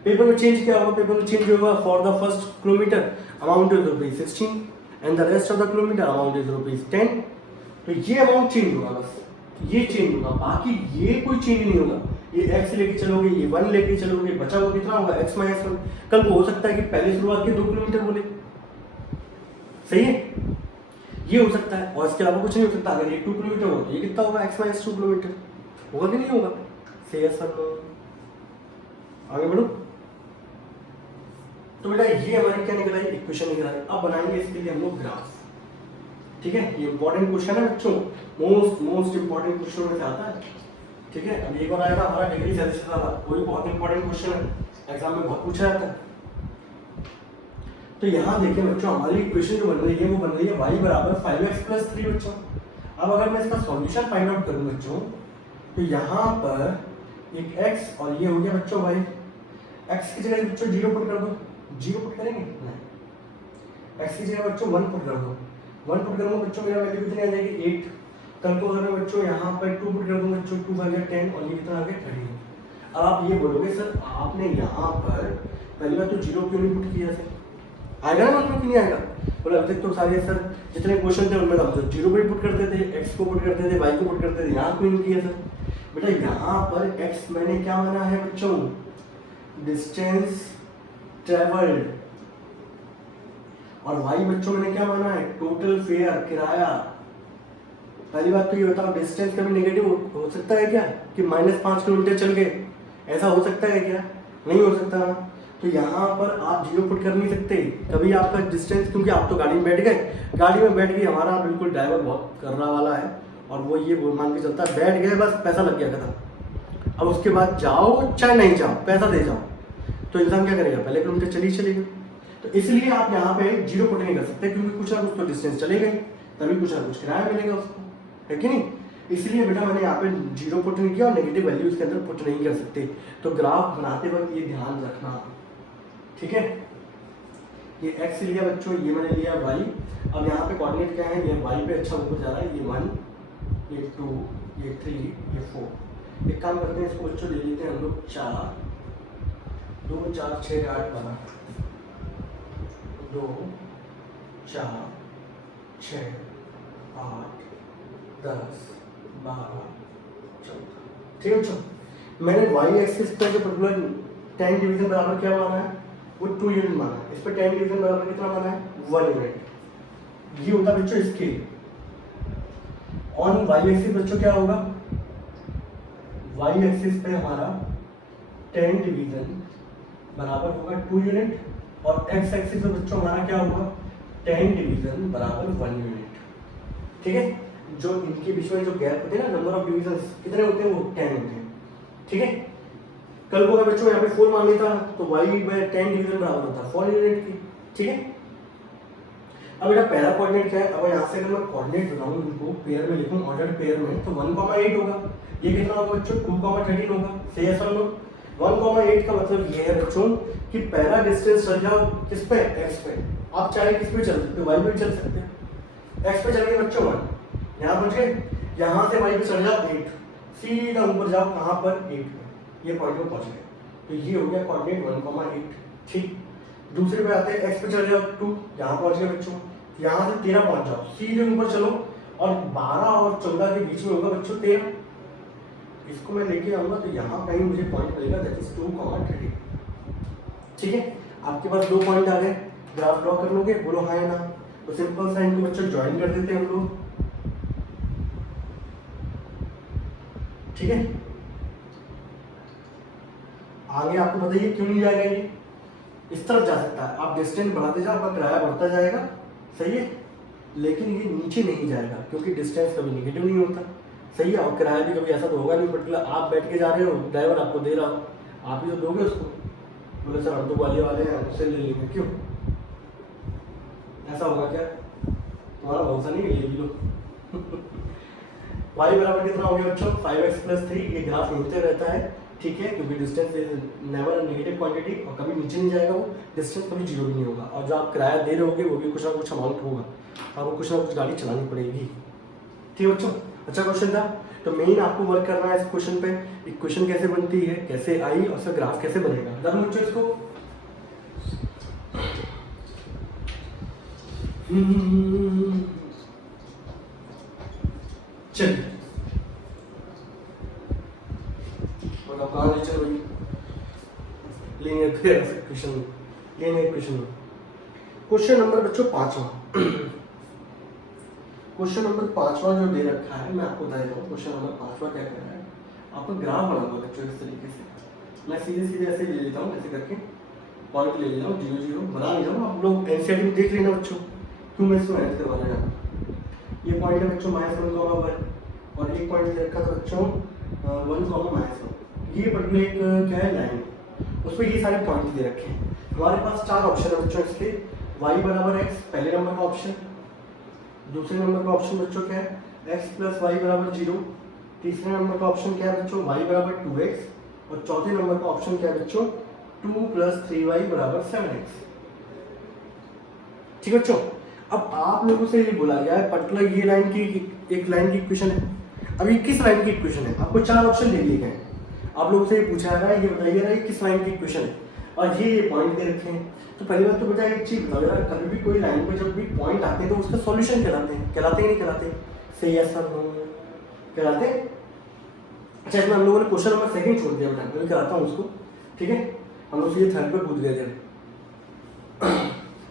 पेपर में चेंज क्या होगा? पेपर में चेंज होगा for the first kilometre amount is ₹16 and the rest of the kilometre amount is ₹10। तो ये अमाउंट चेंज होगा, बस ये चेंज होगा, बाकी ये कोई चेंज नहीं होगा। ये x लेके चलोगे, ये 1 लेके चलोगे, बचा हुआ कितना होगा x माइनस 1। कल को हो सकता है कि पहले शुरुआत के 2 किलोमीटर बोले, सही है, ये हो सकता है। और इसके अलावा कुछ नहीं हो सकता। अगर ये 2 किलोमीटर हो तो ये कितना होगा x माइनस 2 किलोमीटर, होगा कि नहीं होगा? से सर आगे बढ़ो। तो बेटा ये हमारी क्या निकला है? इक्वेशन निकला है। अब बनाएंगे इसके लिए हम लोग ग्राफ। ठीक है, ये इंपॉर्टेंट क्वेश्चन है बच्चों, मोस्ट इंपॉर्टेंट क्वेश्चन में से आता है। ठीक है, अब एक और आएगा हमारा डिग्री सेल्सियस वाला, वो भी बहुत इंपॉर्टेंट क्वेश्चन है, एग्जाम में बहुत पूछा जाता है। तो यहाँ देखिए बच्चों, हमारी इक्वेशन जो बन रही है वो बन रही है y बराबर 5x प्लस 3 बच्चों। अब अगर मैं इसका सॉल्यूशन फाइंड आउट करूँ बच्चों, तो यहाँ पर एक x और ये हो गया बच्चों y। x की जगह बच्चों 0 पुट कर दो, 0 पुट करेंगे नहीं, x की जगह बच्चों 1 पुट कर दो, 1 पुट करूँगा बच्चों, मेरा वैल्यू कितनी आ जाएगी 8। कल को अगर मैं बच्चों यहाँ पर 2 पुट कर दूँ बच्चों, 2 5 10 और ये कितना आ गया 30। अब आप ये बोलोगे सर आपने यहाँ पर पहली बार तो 0 क्यों नहीं पुट किया? सर आएगा ना, मतलब कि नहीं आएगा? बोले अब तक तो सारे सर जितने क्वेश्चन थे उनमें हम 0 को पुट करते थे, x को पुट करते थे, y को पुट करते थे, यहाँ क्यों नहीं किया सर? बेटा यहाँ पर x मैंने क्या माना है बच्चों? Distance travelled. और y बच्चों मैंने क्या माना है? टोटल फेयर, किराया। पहली बात तो ये बताओ, डिस्टेंस कभी नेगेटिव हो सकता है क्या कि -5 किलोमीटर चल गए? ऐसा हो सकता है क्या? नहीं हो सकता ना। तो यहाँ पर आप 0 पुट कर नहीं सकते कभी आपका डिस्टेंस, क्योंकि आप तो गाड़ी में बैठ गए, गाड़ी में बैठ गई, हमारा बिल्कुल ड्राइवर बहुत करना वाला है और वो ये मान के चलता है बैठ गए बस पैसा लग गया खत्म। अब उसके बाद जाओ चाहे नहीं जाओ पैसा दे जाओ, तो इंसान क्या करेगा, पहले किलोमीटर चली चलेगा। तो इसलिए आप यहाँ पे जीरो पुट नहीं कर सकते, क्योंकि कुछ ना कुछ तो डिस्टेंस चलेगा ही, तभी कुछ ना कुछ किराया मिलेगा उसको, है कि नहीं। इसलिए बेटा मैंने यहाँ पे जीरो पुट नहीं किया और नेगेटिव वैल्यू इसके अंदर पुट नहीं कर सकते। तो ग्राफ बनाते वक्त ये ध्यान रखना, ठीक है। ये एक्स लिया बच्चों, ये मैंने लिया वाई। अब यहाँ पे कोऑर्डिनेट क्या है, ये वाई पे अच्छा ऊपर जा रहा है, ये 1, ये 2, ये 3, ये 4। एक काम करते हैं, इसको बच्चों ले लेते हैं हम लोग 4, 2 4 6 8 12, 2 4 6 8 10 12 14। ठीक है बच्चों, मैंने वाई एक्सिस पर जो पर्टिकुलर 10 डिवीजन बराबर क्या माना है, वो 2 यूनिट माना है। इस पर 10 डिवीजन बराबर कितना माना है, 1 यूनिट। ये होता है बच्चों स्केल। ऑन वाई एक्सिस बच्चों क्या होगा, वाई एक्सिस पे हमारा 10 डिवीजन बराबर होगा 2 यूनिट, और एक्स एक्सिस पे बच्चों हमारा क्या होगा, 10 डिवीजन बराबर 1 यूनिट। ठीक है, जो इनके बीच में जो गैप होते हैं ना, नंबर ऑफ डिवीजन कितने होते हैं, वो 10 होते हैं। ठीक है, कल को अगर बच्चों यहाँ पे 4 मान लेता तो y में 10 डिवीजन बराबर होता 4 यूनिट की। ठीक है, अब बेटा पहला कोऑर्डिनेट क्या है, अब यहाँ से अगर मैं कोऑर्डिनेट बनाऊँ इनको पेयर में लिखूँ, ऑर्डर पेयर में, तो 1,8 होगा। ये कितना होगा बच्चों, 2,13 होगा। सही है सर लोग, 1,8 का मतलब ये है बच्चों कि पहला डिस्टेंस चल जाओ किस पे, x पे। आप चाहे किस पे चल सकते हो, y पे भी चल सकते हो। x पे चलेंगे बच्चों 1, यहाँ पहुँच गए, यहाँ से y पे चल जाओ 8, सीधा ऊपर जाओ कहाँ पर, 8 पे, ये पॉइंट पे पहुँच गए। तो ये हो गया कोऑर्डिनेट 1,8। ठीक, दूसरे पे आते हैं, x पे चल जाओ 2, यहाँ पहुँच गए बच्चों, यहाँ से 13 पहुँच जाओ, सीधे ऊपर चलो, और 12 और 14 के बीच में होगा बच्चों 13। इसको मैं लेके आऊँगा तो यहाँ कहीं मुझे पॉइंट मिलेगा, दैट इज 2,13। ठीक है, आपके पास 2 पॉइंट आ गए, ग्राफ ड्रॉ कर लोगे, बोलो हाँ या ना। तो सिंपल सा इनको बच्चों ज्वाइन कर देते हैं हम लोग। ठीक है, आगे आपको बताइए क्यों नहीं जाएगा, ये इस तरफ जा सकता है, आप डिस्टेंस बढ़ाते जाओ, आपका किराया बढ़ता जाएगा। सही है, लेकिन ये नीचे नहीं जाएगा, क्योंकि डिस्टेंस कभी निगेटिव नहीं होता। सही है, और किराया भी कभी ऐसा तो होगा नहीं, पर्टिकुलर आप बैठ के जा रहे हो, ड्राइवर आपको दे रहा हो, आप ही तो दोगे उसको। बोले सर हम तो ग्वालियर वाले हैं, उससे ले लेंगे, क्यों ऐसा होगा क्या, तुम्हारा भरोसा नहीं है, ले लो। y बराबर कितना हो गया बच्चों, 5x + 3। ये ग्राफ हिलते रहता है, ठीक है, क्योंकि distance is never a negative quantity, और कभी नीचे नहीं जाएगा वो डिस्टेंस, कभी जीरो भी नहीं होगा। और जो आप किराया दे रहे होगे वो भी कुछ ना कुछ अमाउंट होगा, आपको कुछ ना कुछ गाड़ी चलानी पड़ेगी। ठीक है बच्चों, अच्छा क्वेश्चन था। तो मेन आपको वर्क करना है इस क्वेश्चन पे, इक्वेशन कैसे बनती है, कैसे आई, और उसका ग्राफ कैसे बनेगा। डन बच्चों इसको, चलिए बताओ कहाँ ले चलो, linear equation, linear equation. Question number बच्चों 5वां, क्वेश्चन नंबर 5वां जो दे रखा है, मैं आपको बता देता हूँ। क्वेश्चन नंबर 5वां क्या कह रहा है, आपको ग्राफ बनाना बच्चों इस तरीके से। मैं सीधे सीधे ऐसे ले लेता हूँ, ऐसे करके पॉइंट ले लेता हूँ, 0 0 बना ले जाऊँ। आप लोग एनसीईआरटी में देख लेना बच्चों, क्यों मैं इसको ऐड करवा रहा हूँ। ये पॉइंट है बच्चों -1,1, और एक पॉइंट दे रखा था बच्चों 1,-1। ये पर्टिकुलर एक क्या है, लाइन, उस पर ये सारे पॉइंट दे रखे हैं। हमारे पास 4 ऑप्शन है बच्चों इसके, y = x पहले नंबर का ऑप्शन, दूसरे नंबर का ऑप्शन बच्चों क्या है, x + y = 0, तीसरे नंबर का ऑप्शन क्या है बच्चों, y = 2x, और चौथे नंबर का ऑप्शन क्या है बच्चों, 2 + 3y = 7x। ठीक है बच्चों, अब आप लोगों से ये बोला गया है पर्टिकुलर ये लाइन की एक लाइन की इक्वेशन है। अब ये किस लाइन की इक्वेशन है, आपको 4 ऑप्शन दे दिए गए, आप लोगों से ये पूछा जा रहा है, ये बताइएगा ये किस लाइन की इक्वेशन है, और ये पॉइंट दे रखे हैं। तो पहली बात तो बेटा एक चीज बताओ यार, कभी भी कोई लाइन पे जब भी पॉइंट आते हैं तो उसका सॉल्यूशन कहलाते हैं, कहलाते नहीं कहलाते, सही है सर, कहलाते हैं। अच्छा, इसमें हम लोगों ने क्वेश्चन नंबर 2 छोड़ दिया बेटा, मैं कराता हूँ उसको। ठीक है, हम लोग ये 3rd पे कूद गए थे।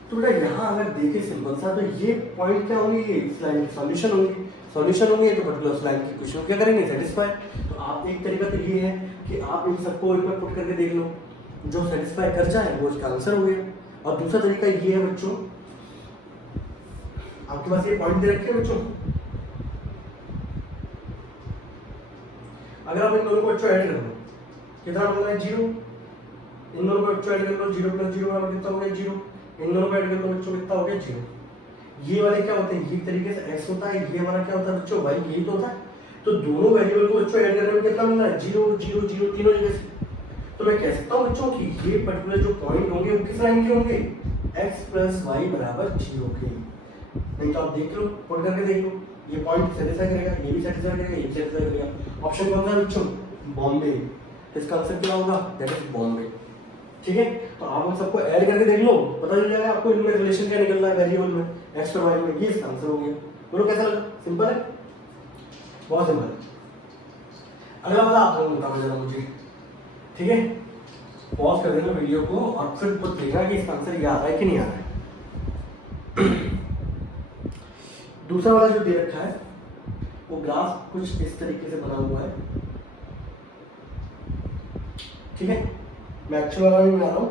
तो बेटा यहाँ अगर देखें सिंपल सा, तो ये पॉइंट क्या होंगे, ये इस लाइन की सॉल्यूशन होंगे, सॉल्यूशन होंगे तो पर्टिकुलर उस लाइन की क्वेश्चन क्या करेंगे, सेटिस्फाई। तो आप एक तरीका तो ये है कि आप इन सबको एक बार पुट करके देख लो, जो सेटिस्फाई कर जाए वो इसका आंसर हो गया। और दूसरा तरीका ये है बच्चों, आपके पास ये पॉइंट दे रखे हैं बच्चों, अगर आप इन दोनों को बच्चों ऐड कर दो, कितना बनना है, 0, इन दोनों को बच्चों ऐड कर लो, 0 + 0 बराबर कितना हो गया 0, इन दोनों को ऐड कर लो बच्चों कितना हो गया 0। ये वाले क्या होते हैं, ये तरीके से x होता है, ये हमारा क्या होता है बच्चों y, यही तो होता है। तो दोनों वेरिएबल को बच्चों ऐड करने में कितना मिल रहा है 0 0 0 तीनों जगह से। तो मैं कह सकता हूँ बच्चों कि ये पर्टिकुलर जो पॉइंट होंगे वो किस लाइन के होंगे, x + y बराबर 0 के। नहीं तो आप देख लो, पुट करके देख लो, ये पॉइंट सेटिस्फाई करेगा, ये भी सेटिस्फाई करेगा, ये भी सेटिस्फाई करेगा। ऑप्शन कौन सा है बच्चों, बॉम्बे। इसका आंसर क्या होगा, दैट इज बॉम्बे। ठीक है, तो आप उन सबको ऐड करके देख लो, पता चल जाएगा आपको इनमें रिलेशन क्या निकल रहा है वेरिएबल में, x और y में। ये इसका आंसर हो गया। बोलो कैसा लगा, सिंपल है, बहुत सिंपल है। अगला वाला आप लोगों को बता मुझे, ठीक है, पॉज कर देना वीडियो को और फिर खुद देखना कि इसका आंसर ये आ रहा है कि नहीं आ रहा है। दूसरा वाला जो दे रखा है वो ग्राफ कुछ इस तरीके से बना हुआ है, ठीक है। मैं एक्चुअल वाला नहीं बना रहा हूँ,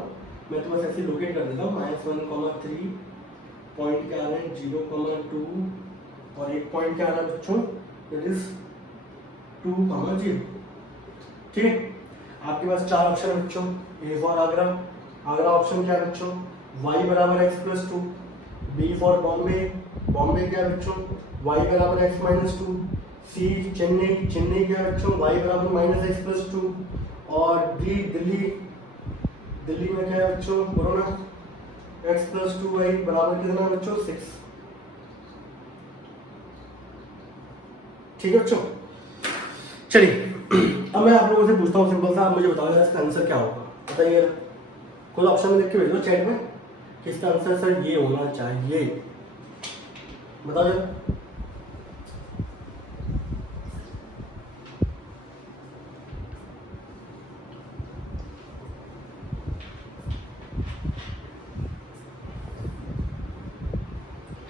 मैं तो बस ऐसे लोकेट कर देता हूँ। -1,3 पॉइंट क्या आ रहा है 0,2 और एक पॉइंट क्या आ रहा है बच्चों, इट इज 2,0। ठीक है, आपके पास 4 ऑप्शन है बच्चों। A for Agra, Agra option क्या है बच्चों, y बराबर x + 2। B for Bombay, Bombay क्या है बच्चों, y बराबर x - 2। सी चेन्नई, चेन्नई क्या है बच्चों, y बराबर -x + 2। और डी दिल्ली, दिल्ली में क्या है बच्चों, बोलो ना, x + 2y बराबर कितना है बच्चों 6। ठीक है बच्चों, चलिए अब मैं आप लोगों से पूछता हूँ सिंपल सा, आप मुझे बताओ इसका आंसर क्या होगा, बताइए। कोई ऑप्शन में लिख के भेजो चैट में कि इसका आंसर सर ये होना चाहिए, बताओ जरा।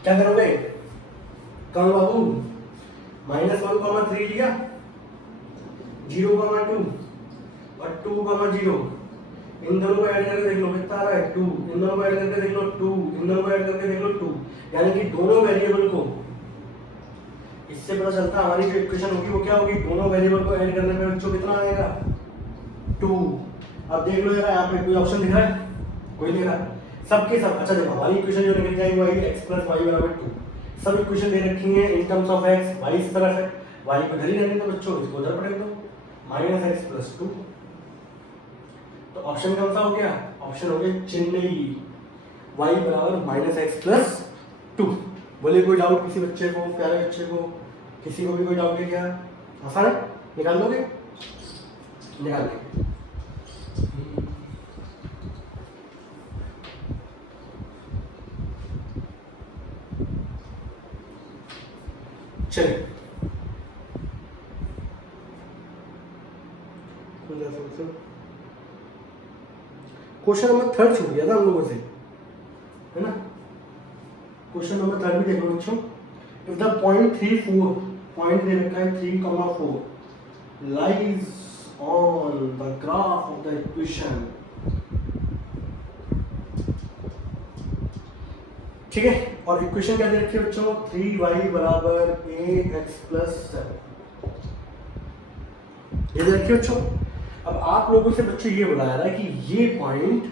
क्या करोगे, कौन बाबू, -1,3 लिया, 0,2 और 2,0, इन दोनों को ऐड करके देख लो कितना आ रहा है 2, इन दोनों को ऐड करके देख लो 2, इन दोनों को ऐड करके देख लो 2, यानी कि दोनों वेरिएबल को, इससे पता चलता है हमारी जो इक्वेशन होगी वो क्या होगी, दोनों वेरिएबल को ऐड करने पे बच्चों कितना आएगा 2। अब देख लो जरा यहाँ पे कोई ऑप्शन दिख रहा है, कोई दिख रहा है, सबके सब। अच्छा देखो हमारी इक्वेशन जो निकल जाएगी वही x + y बराबर 2। सब इक्वेशन दे रखी है in terms of x, y इस तरफ है, y को इधर ही रहने दो बच्चों, इसको उधर पढ़े दो, -x + 2। तो ऑप्शन कौन सा हो गया, ऑप्शन हो गया चेन्नई, y बराबर -x + 2। बोले कोई डाउट किसी बच्चे को, प्यारे बच्चे को, किसी को भी कोई डाउट है क्या, आसान है, निकाल लोगे, निकाल लेंगे। चलिए क्वेश्चन नंबर 3 छूट गया था हम लोगों से, है ना। क्वेश्चन नंबर 3 भी देख लो बच्चों। इफ द पॉइंट 3 4 पॉइंट दे रखा है 3,4 lies on the graph of the equation, ठीक है, और इक्वेशन क्या दे रखी है बच्चों, 3y बराबर ax + 7 ये दे रखी है बच्चों। अब आप लोगों से बच्चों ये बताया रहा है कि ये पॉइंट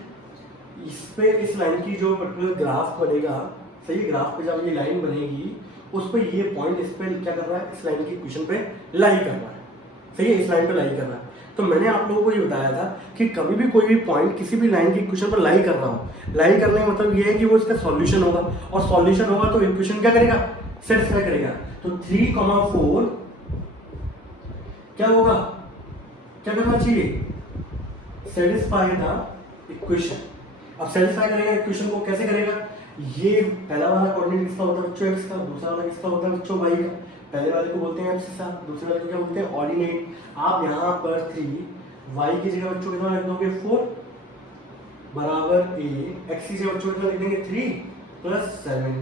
इस पे, इस लाइन की जो पर्टिकुलर ग्राफ बनेगा, सही, ग्राफ पे जब ये लाइन बनेगी उस पे ये पॉइंट इस पे क्या कर रहा है, इस लाइन की इक्वेशन पे लाई कर रहा है, सही है, इस लाइन पे लाई कर रहा है। तो मैंने आप लोगों को ये बताया था कि कभी भी कोई भी पॉइंट किसी भी लाइन की इक्वेशन पर लाई कर रहा हो, लाई करने का मतलब ये है कि वो इसका सॉल्यूशन होगा, और सॉल्यूशन होगा तो इक्वेशन क्या करेगा, सेटिस्फाई करेगा। तो 3,4 क्या होगा, क्या करना चाहिए, सेटिस्फाई द इक्वेशन। अब सेटिस्फाई करेगा इक्वेशन को, कैसे करेगा, ये पहला वाला कोऑर्डिनेट किसका होता है बच्चों, x का, दूसरा वाला किसका होता है बच्चों, y का। पहले वाले को बोलते हैं एब्सिसा, दूसरे वाले को क्या बोलते हैं, ऑर्डिनेट। आप यहाँ पर 3 y की जगह बच्चों कितना लिख दोगे 4 बराबर a, x की जगह बच्चों कितना लिख देंगे 3 + 7,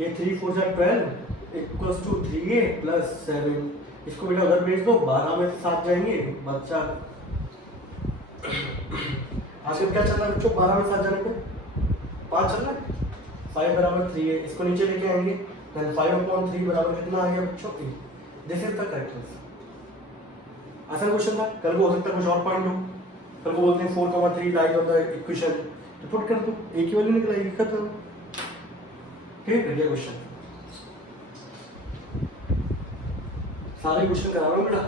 ये 3 4 जा 12 = 3a + 7। इसको बेटा उधर भेज दो, 12 में 7 जाएंगे बच्चा। आजकल क्या चल रहा है बच्चों, 12 में 7 जाने पे 5 चल रहा है, 5 बराबर 3 है, इसको नीचे लेके आएंगे, देन 5/3 बराबर कितना आ गया बच्चों 8। This is the correct answer. आसान क्वेश्चन था, कल को हो सकता है कुछ और पॉइंट हो, कल को बोलते हैं 4,3 लाइक होता है इक्वेशन, तो पुट कर दो, एक ही वैल्यू निकलाएगी, खत्म। ठीक है, क्वेश्चन सारे क्वेश्चन करा रहा हूँ बेटा,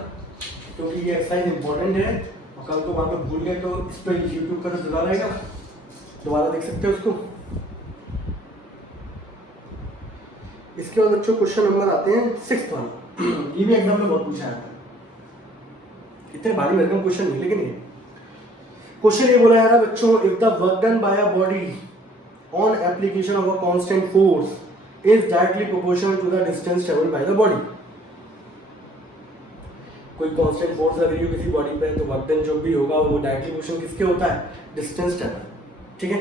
क्योंकि ये एक्सरसाइज इंपॉर्टेंट है, और कल को वहां पे भूल गए तो इस पर यूट्यूब पर जुड़ा रहेगा, दोबारा देख सकते हो उसको। इसके बाद बच्चों क्वेश्चन नंबर आते हैं 6th वाला। ये भी एग्जाम में बहुत पूछा जाता है, इतने भारी भरकम क्वेश्चन नहीं, लेकिन ये क्वेश्चन ये बोला जा रहा है बच्चों, if the work done by a body on application of a constant force is directly proportional to the distance travelled by the body. कोई कांस्टेंट फोर्स लग रही हो किसी बॉडी पे, तो वर्क डन जो भी होगा वो डायरेक्टली प्रोपोर्शनल किसके होता है, डिस्टेंस ट्रेवल। ठीक है,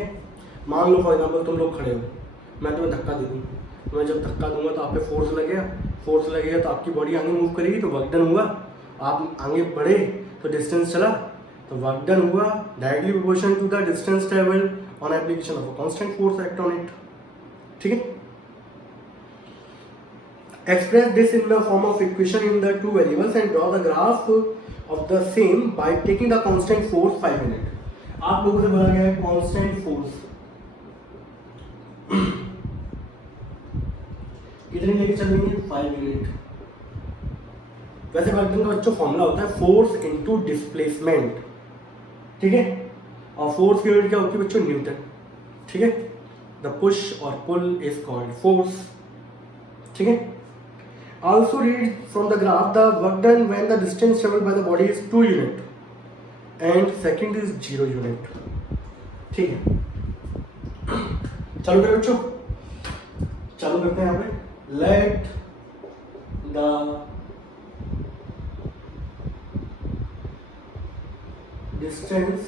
मान लो फॉर एग्जांपल तुम लोग खड़े हो, मैं तुम्हें धक्का दे दूँ, मैं जब धक्का दूंगा तो आप पे फोर्स लगेगा तो आपकी बॉडी आगे मूव करेगी, तो वर्क डन हुआ। आप आगे बढ़े तो डिस्टेंस चला, तो वर्क डन हुआ directly proportional to the distance travel on application of a constant force act on it. ठीक है, express this in the form of equation in the two variables and draw the graph of the same by taking the constant force 5 minute। आप लोगों से बोला गया है constant force कितने लेके चलेंगे, 5 मिनट। वैसे वर्क डन का बच्चों फॉर्मूला होता है फोर्स इनटू डिस्प्लेसमेंट। ठीक है, और फोर्स की यूनिट क्या होती है बच्चों, न्यूटन। ठीक है, द पुश और पुल इज कॉल्ड फोर्स। ठीक है, also read from the graph the work done when the distance traveled by the body is 2 unit and second is 0 unit। ठीक है, चालू करें बच्चों, चालू करते हैं यहाँ पे। let the distance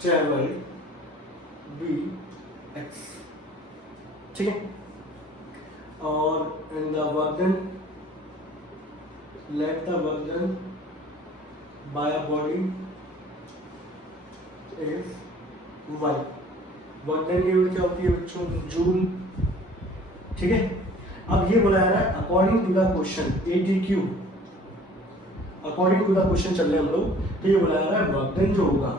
traveled be x। ठीक है, और in the work done, let the work done by a body is y। Work done की यूनिट क्या होती है बच्चों, जूल। ठीक है, अब ये बोला जा रहा है according to the question ATQ, according to the question चल रहे हैं हम लोग, तो ये बोला जा रहा है वर्क डन जो होगा,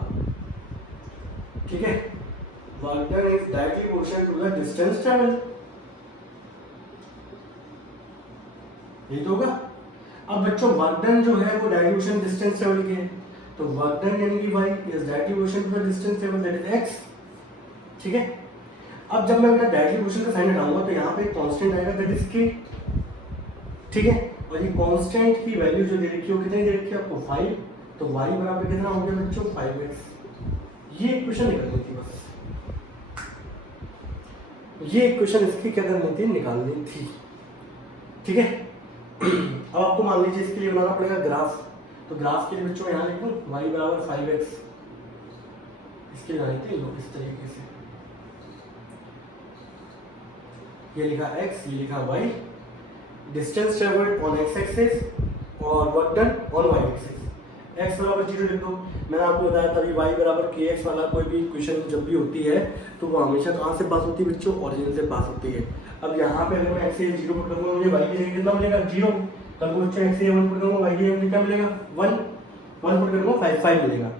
ठीक है, work done is directly proportional to the distance travel, ये तो होगा। अब बच्चों वर्क डन जो है वो डायरेक्शन डिस्टेंस ट्रेवल की है, तो वर्क डन यानी कि y is directly proportional to the distance travel that is x। ठीक है, अब जब मैं बेटा डायरेक्टली प्रोपोर्शनल का साइन हटाऊंगा तो यहाँ पे कांस्टेंट आएगा दैट इज k। ठीक है, और ये कांस्टेंट की वैल्यू जो दे रखी है वो कितनी दे रखी है आपको 5, तो y बराबर कितना हो गया बच्चों 5x। ये इक्वेशन निकालनी थी बस, ये इक्वेशन इसकी क्या करनी थी, निकालनी थी। ठीक है, अब आपको मान लीजिए इसके लिए बनाना पड़ेगा ग्राफ, तो ग्राफ के लिए बच्चों यहाँ लिख दूँ y बराबर 5x, इसके लिए थे लोग इस तरीके से, ये लिखा x, ये लिखा y, distance travelled on x axis और work done on y axis. x बराबर 0 लिख दो, मैंने आपको बताया तभी y बराबर kx वाला कोई भी इक्वेशन जब भी होती है तो वो हमेशा कहाँ से पास होती है बच्चों, ओरिजिन से पास होती है। अब यहाँ पे अगर मैं x से 0 पुट करूँगा मुझे y की जगह कितना मिलेगा 0, कल को बच्चों x से 1 पुट करूँगा y की जगह मुझे क्या मिलेगा 1 पुट करूँगा 5 मिलेगा।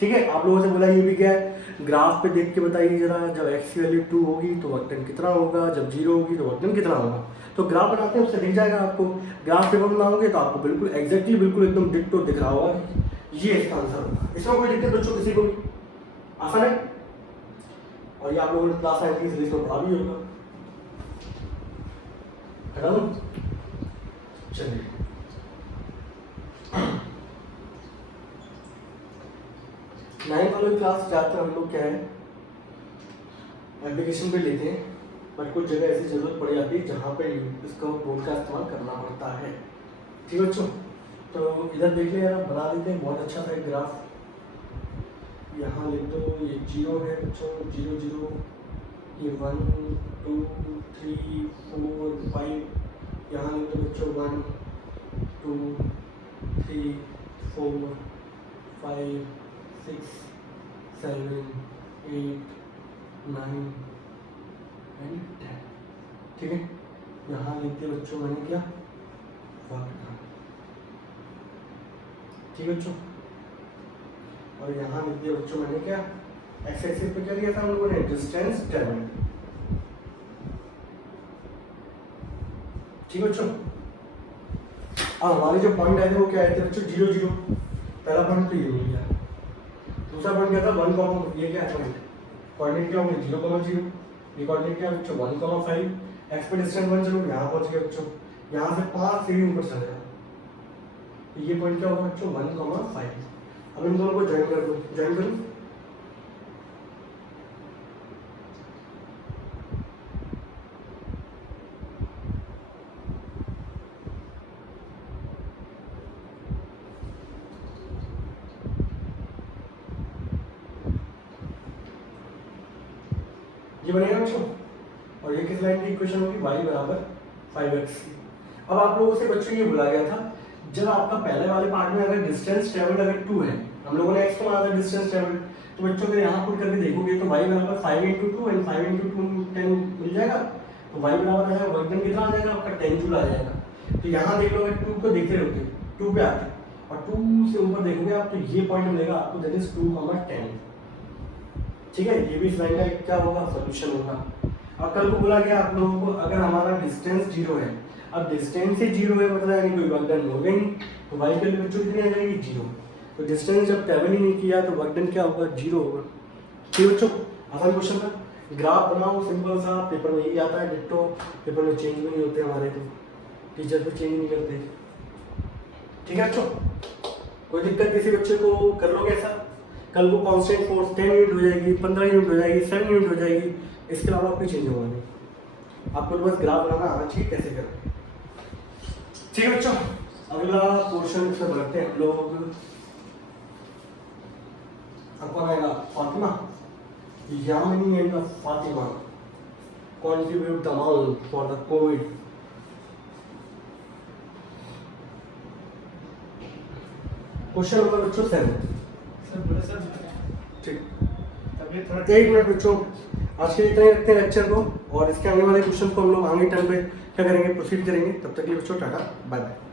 ठीक है, आप लोगों से बोला ये भी क्या है, ग्राफ पे देख के बताइए जरा, जब x की वैल्यू 2 होगी तो वर्क डन कितना होगा, जब 0 होगी तो वर्क डन कितना होगा। तो ग्राफ बनाते हैं उससे दिख जाएगा आपको, ग्राफ पेपर बनाओगे तो आपको बिल्कुल एग्जैक्टली बिल्कुल एकदम डिक्टो दिख रहा होगा, ये इसका आंसर होगा। इसमें कोई दिक्कत बच्चों किसी को भी, आसान है, और ये आप लोगों ने क्लास 9 की सीरीज में पढ़ा भी होगा। हटा दूं, चलिए 9 वाली क्लास ज़्यादातर हम लोग क्या है एप्लीकेशन पे लेते हैं, बट कुछ जगह ऐसी जरूरत पड़ जाती है जहाँ पे इसका बोर्ड का इस्तेमाल करना पड़ता है। ठीक है बच्चों, तो इधर देख लिया यार, बना देते हैं बहुत अच्छा सा एक ग्राफ, यहाँ लिख दो, ये 0 है बच्चों, 0 0, ये 1 2 3 4 5, यहाँ लिख दो बच्चों 1 2 3 4 5 6 7 8 9 एंड 10। ठीक है, यहाँ लिखते बच्चों मैंने क्या वर्क डन। ठीक है बच्चों, और यहाँ लिख दिया बच्चों मैंने क्या, एक्स एक्सिस पे क्या लिया था हम लोगों ने, डिस्टेंस ट्रेवल्ड। ठीक है बच्चों। अब हमारे जो पॉइंट आए थे वो क्या आए थे बच्चों, 0 0। पहला पॉइंट तो ये मिल गया। दूसरा पॉइंट क्या था, 1, ये क्या है पॉइंट, कोऑर्डिनेट क्या होंगे 0, 0। ये कोऑर्डिनेट क्या है बच्चों 1, 5। एक्स पे डिस्टेंस 1 चलो यहाँ पहुंच गए बच्चों, यहाँ से 5 सीढ़ी ऊपर चलेगा, तो ये पॉइंट क्या होगा बच्चों 1, 5। अब इन दोनों को ज्वाइन कर दो, ज्वाइन करूँ, ये बनेगा बच्चों। और ये किस लाइन की इक्वेशन होगी, y बराबर 5x। अब आप लोगों से बच्चों ये बोला गया था, जब आपका पहले वाले पार्ट में अगर डिस्टेंस ट्रेवल्ड अगर 2 है, हम लोगों ने x को माना था डिस्टेंस ट्रेवल्ड, तो बच्चों अगर यहाँ पुट करके देखोगे तो y बराबर 5 × 2 एंड 5 × 2 10 मिल जाएगा। तो y बराबर आ जाएगा, वर्क डन कितना आ जाएगा आपका 10 जूल आ जाएगा। तो यहाँ देख लो, अगर 2 को देखते रहोगे 2 पे आते और 2 से ऊपर देखोगे आप, तो ये पॉइंट मिलेगा आपको, दैट इज 2, 10। ठीक है, ये भी इस लाइन का क्या होगा, सॉल्यूशन होगा। अब कल को बोला गया आप लोगों को, अगर हमारा डिस्टेंस 0 है, अब डिस्टेंस से 0 है मतलब यानी कोई वर्क डन होगा ही नहीं, तो y के लिए बच्चों कितनी आ जाएगी 0। तो डिस्टेंस जब ट्रेवल ही नहीं किया तो वर्क डन क्या होगा 0 होगा। ठीक बच्चों, आसान क्वेश्चन था। ग्राफ बनाओ सिंपल सा, पेपर में यही आता है डिट्टो, पेपर में चेंज भी नहीं होते हमारे, तो टीचर भी चेंज नहीं करते। ठीक है बच्चों, कोई दिक्कत किसी बच्चे को, कर लोगे ऐसा। कल को कांस्टेंट फोर्स 10 यूनिट हो जाएगी, 15 यूनिट हो जाएगी, 7 यूनिट हो जाएगी, इसके अलावा कोई चेंज होगा नहीं। आपको तो बस ग्राफ बनाना आना चाहिए कैसे करें। ठीक है बच्चों, अगला पोर्शन से बढ़ते हैं हम लोग। अब कौन आएगा, Fatima. Yamini and Fatima contribute the amount for the COVID। Question number बच्चों 7। ठीक, एक मिनट बच्चों, आज के लिए इतना ही रखते हैं लेक्चर को, और इसके आने वाले क्वेश्चन को हम लोग आगे टाइम पे क्या करेंगे, प्रोसीड करेंगे। तब तक के लिए बच्चों टाटा, बाय बाय।